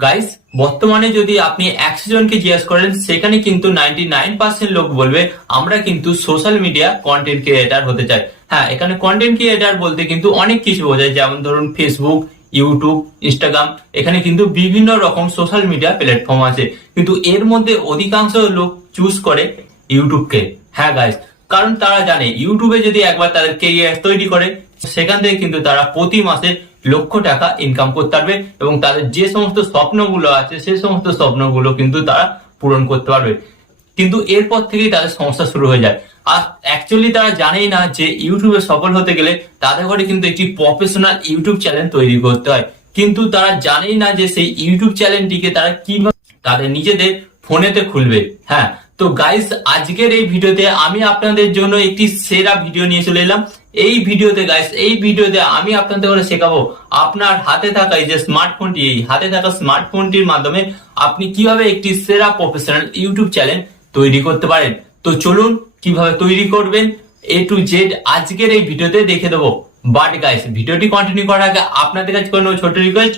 Guys, বর্তমানে যদি আপনি 100 জনকে জিজ্ঞেস করেন সেখানে কিন্তু 99% লোক বলবে আমরা কিন্তু সোশ্যাল মিডিয়া কন্টেন্ট ক্রিয়েটার হতে চাই। হ্যাঁ, এখানে কন্টেন্ট ক্রিয়েটার বলতে কিন্তু অনেক কিছু বোঝায়, যেমন ধরুন ফেসবুক, ইউটিউব, ইনস্টাগ্রাম, এখানে কিন্তু বিভিন্ন রকম সোশ্যাল মিডিয়া প্ল্যাটফর্ম আছে, কিন্তু এর মধ্যে অধিকাংশ লোক চুজ করে ইউটিউবকে। হ্যাঁ গাইস, কারণ তারা জানে ইউটিউবে যদি একবার তাদের কেরিয়ার তৈরি করে সেখান থেকে কিন্তু তারা প্রতি মাসে লক্ষ টাকা ইনকাম করতে পারবে এবং তাদের যে সমস্ত স্বপ্নগুলো আছে সেই সমস্ত স্বপ্নগুলো কিন্তু তারা পূরণ করতে পারবে। কিন্তু এরপর থেকেই তাদের সমস্যা শুরু হয়ে যায়। আর অ্যাকচুয়ালি তারা জানেই না যে ইউটিউবে সফল হতে গেলে তাদের ঘরে কিন্তু একটি প্রফেশনাল ইউটিউব চ্যানেল তৈরি করতে হয়, কিন্তু তারা জানেই না যে সেই ইউটিউব চ্যানেলটিকে তারা কিভাবে তাদের নিজেদের ফোনেতে খুলবে। হ্যাঁ, তো গাইস, আজকের এই ভিডিওতে আমি আপনাদের জন্য একটি সেরা ভিডিও নিয়ে চলে এলাম। এই ভিডিওতে আমি আপনাদের করে শেখাবো আপনার হাতে থাকা এই যে স্মার্টফোনটি, এই হাতে থাকা স্মার্টফোনটির মাধ্যমে আপনি কিভাবে একটি সেরা প্রফেশনাল ইউটিউব চ্যানেল তৈরি করতে পারেন। তো চলুন কিভাবে তৈরি করবেন A to Z আজকের এই ভিডিওতে দেখে দেবো। বাট গাইস, ভিডিওটি কন্টিনিউ করার আগে আপনাদের কাছে কোনো ছোট রিকোয়েস্ট,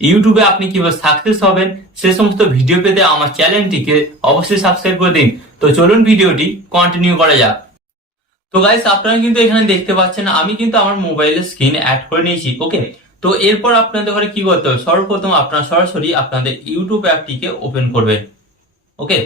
ইউটিউবে আপনি কিভাবে সাকসেস হবেন সে সমস্ত ভিডিও পেতে আমার চ্যানেলটিকে অবশ্যই সাবস্ক্রাইব করে দিন। তো চলুন ভিডিওটি কন্টিনিউ করা যাক। তো গাইস, আপনারা কিন্তু এখানে দেখতে পাচ্ছেন আমি কিন্তু আমার মোবাইলের স্ক্রিন অ্যাড করে নিয়েছি। ওকে, তো এরপর আপনাদের ঘরে কি করতে হবে, সর্বপ্রথম আপনারা সরাসরি আপনাদের ইউটিউব অ্যাপটিকে ওপেন করবেন। ওকে,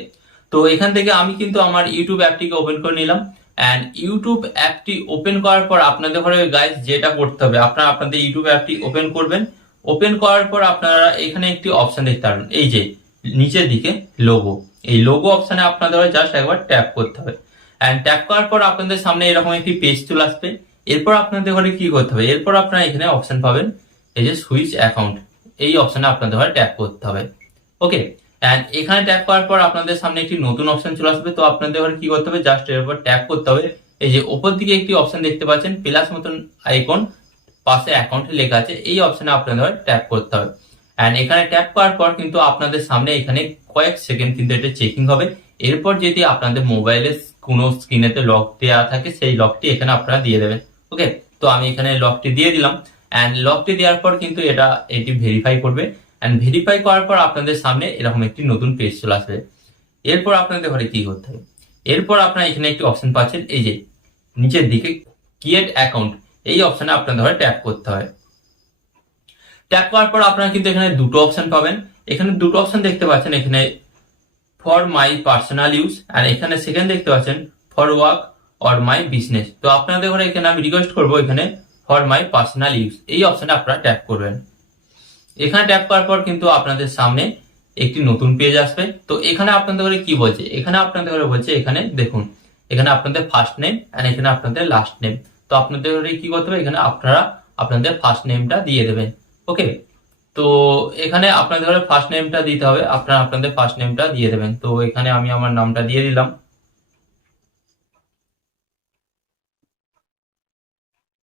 তো এখান থেকে আমি কিন্তু আমার ইউটিউব অ্যাপটিকে ওপেন করে নিলাম। অ্যান্ড ইউটিউব অ্যাপটি ওপেন করার পর আপনাদের ঘরে গাইস যেটা করতে হবে, আপনারা আপনাদের ইউটিউব অ্যাপটি ওপেন করবেন। ওপেন করার পর আপনারা এখানে একটি অপশন দেখতে পারবেন, এই যে নিচের দিকে লোগো, এই লোগো অপশনে আপনাদের জাস্ট একবার ট্যাপ করতে হবে। অ্যান্ড ট্যাপ করার পর আপনাদের সামনে এরকম একটি পেজ চলে আসবে। এরপর আপনাদের ঘরে কি করতে হবে, এরপর আপনারা এখানে অপশন পাবেন এই যে সুইচ অ্যাকাউন্ট, এই অপশনে আপনাদের ঘরে ট্যাপ করতে হবে। ওকে, এন্ড এখানে ট্যাপ করার পর আপনাদের সামনে একটি নতুন অপশন চলে আসবে। তো আপনাদের এবার কি করতে হবে, জাস্ট এর উপর ট্যাপ করতে হবে। এই যে উপর দিকে একটি অপশন দেখতে পাচ্ছেন প্লাস মতন আইকন, পাশে অ্যাকাউন্ট লেখা আছে, এই অপশনে আপনাদের ট্যাপ করতে হবে। এন্ড এখানে ট্যাপ করার পর কিন্তু আপনাদের সামনে এখানে কয়েক সেকেন্ড কিন্তু এটা চেকিং হবে। এরপর যদি আপনাদের মোবাইলে কোনো স্ক্রিনেতে লক দেওয়া থাকে সেই লকটি এখানে আপনারা দিয়ে দেবেন। ওকে, তো আমি এখানে লকটি দিয়ে দিলাম। এন্ড লকটি দেওয়ার পর কিন্তু এটি ভেরিফাই করবে। এন্ড ভেরিফাই করার পর আপনাদের সামনে এরকম একটি নতুন পেজ চলে আসবে। এরপর আপনাদের ঘরে কি করতে হবে, এরপর আপনারা এখানে একটি অপশন পাচ্ছেন এই যে নিচের দিকে ক্রিয়েট অ্যাকাউন্ট, এই অপশনে আপনাদের ঘরে ট্যাপ করতে হয়। ট্যাপ করার পর আপনারা কিন্তু এখানে দুটো অপশন পাবেন। এখানে দুটো অপশন দেখতে পাচ্ছেন, এখানে ফর মাই পার্সোনাল ইউজ আর এখানে সেকেন্ড দেখতে পাচ্ছেন for work or my business. তো আপনাদের ঘরে এখানে আমি রিকোয়েস্ট করবো এখানে ফর মাই পার্সোনাল ইউজ, এই অপশনে আপনারা ট্যাপ করবেন। এখানে ট্যাপ করার পর কিন্তু আপনাদের সামনে একটি নতুন পেজ আসবে। তো এখানে আপনাদের ঘরে কি বলছে, এখানে আপনাদের ঘরে বলছে এখানে দেখুন, এখানে আপনাদের ফার্স্ট নেম এন্ড এখানে আপনাদের লাস্ট নেম। তো আপনাদের ঘরে কি করতে হবে, এখানে আপনারা আপনাদের ফার্স্ট নেমটা দিয়ে দেবেন। ওকে, তো এখানে আপনাদের ঘরে ফার্স্ট নেমটা দিতে হবে, আপনারা আপনাদের ফার্স্ট নেমটা দিয়ে দেবেন। তো এখানে আমি আমার নামটা দিয়ে দিলাম।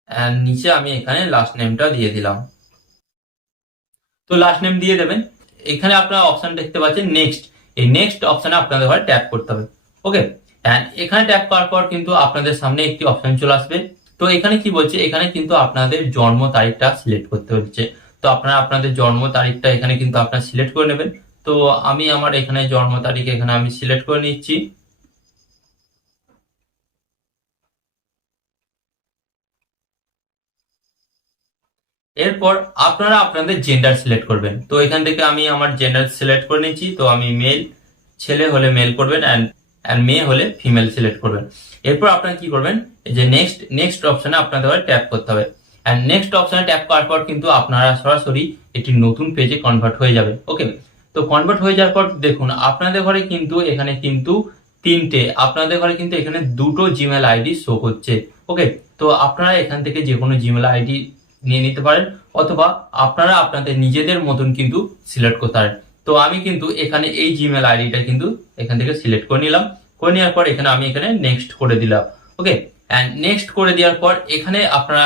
এন্ড নিচে আমি এখানে লাস্ট নেমটা দিয়ে দিলাম। তো লাস্ট নেম দিয়ে দেবেন। এখানে আপনারা অপশন দেখতে পাচ্ছেন নেক্সট, এই নেক্সট অপশনে আপনাদের ঘরে ট্যাপ করতে হবে। ওকে, এন্ড এখানে ট্যাপ করার পর কিন্তু আপনাদের সামনে একটি অপশন চলে আসবে। তো এখানে কি বলছে, এখানে কিন্তু আপনাদের জন্ম তারিখটা সিলেক্ট করতে হচ্ছে। তো আপনারা আপনাদের জন্ম তারিখটা এখানে কিন্তু আপনারা সিলেক্ট করে নেবেন। তো আমি আমার এখানে জন্ম তারিখ এখানে আমি সিলেক্ট করে নিচ্ছি। এরপর আপনারা আপনাদের জেন্ডার সিলেক্ট করবেন। তো এখান থেকে আমি আমার জেন্ডার সিলেক্ট করে নিচ্ছি। তো আমি মেল, ছেলে হলে মেল করবেন এন্ড মেয়ে হলে ফিমেল সিলেক্ট করবেন। এরপর আপনারা কি করবেন, এই যে নেক্সট নেক্সট অপশনে আপনাদের ট্যাপ করতে হবে। এন্ড নেক্সট অপশনে ট্যাপ করার পর কিন্তু আপনারা সরাসরি একটি নতুন পেজে কনভার্ট হয়ে যাবে। ওকে, তো কনভার্ট হয়ে যাওয়ার পর দেখুন আপনাদের ঘরে কিন্তু এখানে কিন্তু তিনটে, আপনাদের ঘরে কিন্তু এখানে দুটো জিমেল আইডি শো করছে। ওকে, তো আপনারা এখান থেকে যে কোনো জিমেল আইডি নিয়ে নিতে পারেন অথবা আপনারা আপনাদের নিজেদের মতন কিন্তু সিলেক্ট করতে পারেন। তো আমি কিন্তু এখানে এই জিমেল আইডিটা কিন্তু এখান থেকে সিলেক্ট করে নিলাম। করে নেওয়ার পর এখানে আমি এখানে নেক্সট করে দিলাম। ওকে, এন্ড নেক্সট করে দেওয়ার পর এখানে আপনারা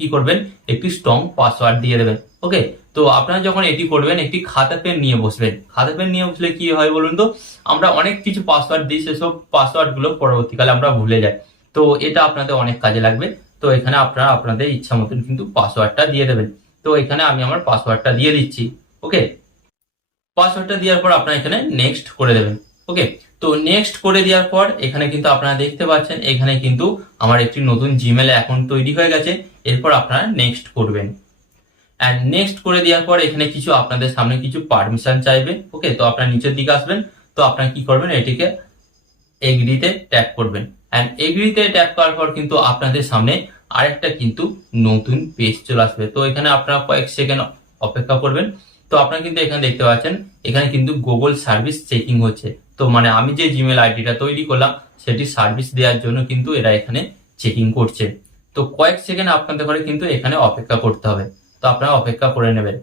কি করবেন, একটি স্ট্রং পাসওয়ার্ড দিয়ে দেবেন। ওকে, তো আপনারা যখন এটি করবেন একটি খাতা পেন নিয়ে বসবেন। খাতা পেন নিয়ে বসলে কি হয় বলুন তো, আমরা অনেক কিছু পাসওয়ার্ড দিই, সেসব পাসওয়ার্ড গুলো পরবর্তীকালে আমরা ভুলে যাই। তো এটা আপনাদের অনেক কাজে লাগবে। তো এখানে আপনারা আপনাদের ইচ্ছা মতন কিন্তু পাসওয়ার্ডটা দিয়ে দেবেন। তো এখানে আমি আমার পাসওয়ার্ডটা দিয়ে দিচ্ছি। ওকে, পাসওয়ার্ডটা দেওয়ার পর আপনারা এখানে নেক্সট করে দেবেন। ওকে, তো নেক্সট করে দেওয়ার পর এখানে কিন্তু আপনারা দেখতে পাচ্ছেন এখানে কিন্তু আমার একটি নতুন জিমেল অ্যাকাউন্ট তৈরি হয়ে গেছে। এরপর আপনারা নেক্সট করবেন। অ্যান্ড নেক্সট করে দেওয়ার পর এখানে কিছু আপনাদের সামনে কিছু পারমিশন চাইবে। ওকে, তো আপনারা নিচের দিকে আসবেন। তো আপনারা কি করবেন, এটিকে এগ্রিতে ট্যাপ করবেন। অ্যান্ড এগ্রিতে ট্যাপ করার পর কিন্তু আপনাদের সামনে আরেকটা কিন্তু নতুন পেজ চলে আসবে। তো এখানে আপনারা কয়েক সেকেন্ড অপেক্ষা করবেন। তো আপনারা কিন্তু এখানে দেখতে পাচ্ছেন এখানে কিন্তু গুগল সার্ভিস চেকিং হচ্ছে। তো মানে আমি যে জিমেল আইডিটা তৈরি করলাম সেটি সার্ভিস দেওয়ার জন্য কিন্তু এরা এখানে চেকিং করছে। তো কয়েক সেকেন্ড আপনাদের করে কিন্তু এখানে অপেক্ষা করতে হবে। তো আপনারা অপেক্ষা করে নেবেন।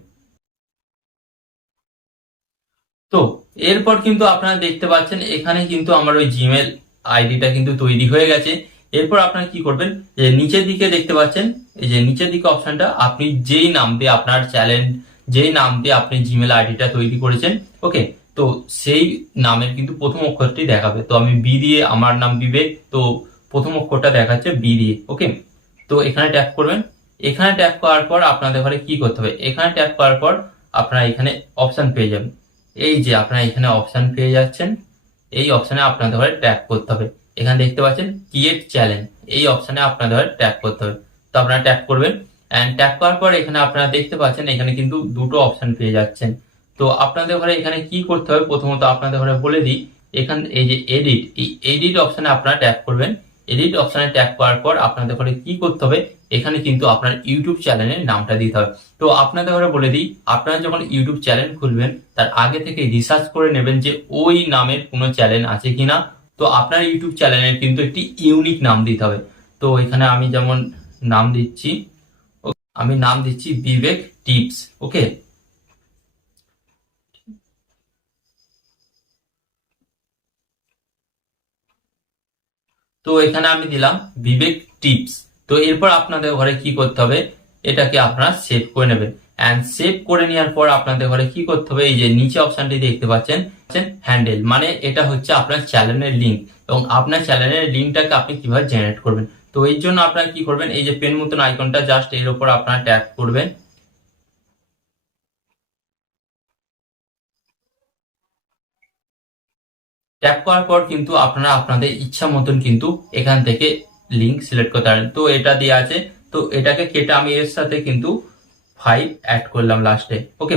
তো এরপর কিন্তু আপনারা দেখতে পাচ্ছেন এখানে কিন্তু আমার ওই জিমেল আইডিটা কিন্তু তৈরি হয়ে গেছে। এরপর আপনারা কি করবেন, যে নিচের দিকে দেখতে পাচ্ছেন এই যে নিচের দিকে অপশনটা, আপনি যেই নাম দিয়ে আপনার চ্যানেল, যেই নাম দিয়ে আপনি জিমেল আইডিটা তৈরি করেছেন, ওকে, তো সেই নামের কিন্তু প্রথম অক্ষরটি দেখাবে। তো আমি বি দিয়ে, আমার নাম বিবেক, তো প্রথম অক্ষরটা দেখাচ্ছে বি দিয়ে। ওকে, তো এখানে ট্যাপ করবেন। এখানে ট্যাপ করার পর আপনাদের ঘরে কি করতে হবে, এখানে ট্যাপ করার পর আপনারা এখানে অপশন পেয়ে যাবেন। এই যে আপনারা এখানে অপশন পেয়ে যাচ্ছেন, এই অপশনে আপনাদের ঘরে ট্যাপ করতে হবে। এখানে দেখতে পাচ্ছেন ক্রিয়েট চ্যালেঞ্জ, এই অপশনে আপনাদের ঘরে ট্যাপ করতে হবে। তো আপনারা ট্যাপ করবেন। অ্যান্ড ট্যাপ করার পর এখানে আপনারা দেখতে পাচ্ছেন এখানে কিন্তু দুটো অপশন পেয়ে যাচ্ছেন। তো আপনাদের ঘরে এখানে কি করতে হবে, প্রথমত আপনাদের ঘরে বলে দিই, এখানে এই যে এডিট, এই এডিট অপশনে আপনারা ট্যাপ করবেন। এডিট অপশনে ট্যাপ করার পর আপনাদের ঘরে কি করতে হবে, এখানে কিন্তু আপনার ইউটিউব চ্যানেলের নামটা দিতে হবে। তো আপনাদের ঘরে বলে দিই, আপনারা যখন ইউটিউব চ্যানেল খুলবেন তার আগে থেকে রিসার্চ করে নেবেন যে ওই নামের কোনো চ্যানেল আছে কিনা। তো আপনার ইউটিউব চ্যানেলের কিন্তু একটি ইউনিক নাম দিতে হবে। তো এখানে আমি যেমন নাম দিচ্ছি, আমি নাম দিচ্ছি বিবেক টিপস। ওকে, তো এখানে আমি দিলাম বিবেক টিপস। তো এরপর আপনাদের ঘরে কি করতে হবে, এটাকে আপনারা সেভ করে নেবেন। অ্যান্ড সেভ করে নেওয়ার পর আপনাদের ঘরে কি করতে হবে, এই যে নিচে অপশনটি দেখতে পাচ্ছেন হ্যান্ডেল, মানে এটা হচ্ছে আপনার চ্যানেলের লিঙ্ক, এবং আপনার চ্যানেলের লিঙ্কটাকে আপনি কিভাবে জেনারেট করবেন। তো এই জন্য আপনারা কি করবেন, এই যে পেন মতন আইকনটা জাস্ট এর উপর আপনারা ট্যাপ করবেন। ট্যাপ করার পর কিন্তু আপনারা আপনাদের ইচ্ছা মতন কিন্তু এখান থেকে লিঙ্ক সিলেক্ট করতে পারেন। তো এটা দিয়ে আছে, তো এটাকে কেটে আমি এর সাথে কিন্তু 5 অ্যাড করলাম লাস্টে। ওকে,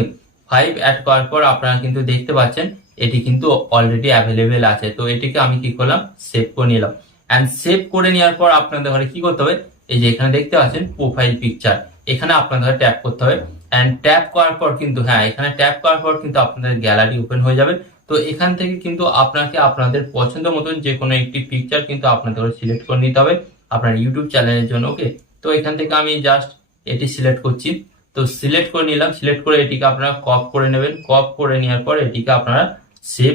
5 অ্যাড করার পর আপনারা কিন্তু দেখতে পাচ্ছেন এটি কিন্তু অলরেডি অ্যাভেলেবেল আছে। তো এটিকে আমি কি করলাম, সেভ করে নিলাম। অ্যান্ড সেভ করে নেওয়ার পর আপনাদের ঘরে কি করতে হবে, এই যে এখানে দেখতে পাচ্ছেন প্রোফাইল পিকচার, এখানে আপনাদের ট্যাপ করতে হবে। অ্যান্ড ট্যাপ করার পর কিন্তু, হ্যাঁ, এখানে ট্যাপ করার পর কিন্তু আপনাদের গ্যালারি ওপেন হয়ে যাবে। তো এখান থেকে কিন্তু আপনাকে আপনাদের পছন্দ মতন যে কোনো একটি পিকচার কিন্তু আপনাদের সিলেক্ট করে নিতে হবে আপনার ইউটিউব চ্যানেলের জন্য। ওকে, তো এখান থেকে আমি জাস্ট এটি সিলেক্ট করছি। তো সিলেক্ট করে নিলাম, সিলেক্ট করে এটিকে আপনারা কপ করে নেবেন। কপ করে নেওয়ার পর এটিকে আপনারা সেভ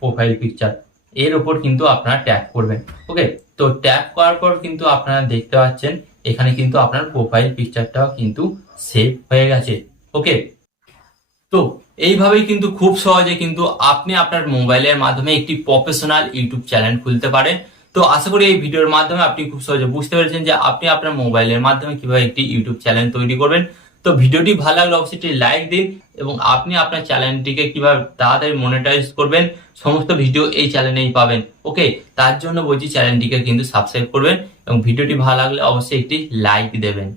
প্রোফাইল পিকচার, এর উপর কিন্তু আপনারা ট্যাপ করবেন। ওকে, তো ট্যাপ করার পর কিন্তু আপনারা দেখতে পাচ্ছেন এখানে কিন্তু আপনার প্রোফাইল পিকচারটাও কিন্তু সেভ হয়ে গেছে। ওকে, তো এইভাবেই কিন্তু খুব সহজে কিন্তু আপনি আপনার মোবাইলের মাধ্যমে একটি প্রফেশনাল ইউটিউব চ্যানেল খুলতে পারেন। তো আশা করি এই ভিডিওর মাধ্যমে আপনি খুব সহজে বুঝতে পেরেছেন যে আপনি আপনার মোবাইলের মাধ্যমে কিভাবে একটি ইউটিউব চ্যানেল তৈরি করবেন। তো ভিডিওটি ভালো লাগলে অবশ্যই একটি লাইক দিন, এবং আপনি আপনার চ্যানেলটিকে কিভাবে তাড়াতাড়ি মনিটাইজ করবেন সমস্ত ভিডিও এই চ্যানেলেই পাবেন। ওকে, তার জন্য বলছি চ্যানেলটিকে কিন্তু সাবস্ক্রাইব করবেন, এবং ভিডিওটি ভালো লাগলে অবশ্যই একটি লাইক দেবেন।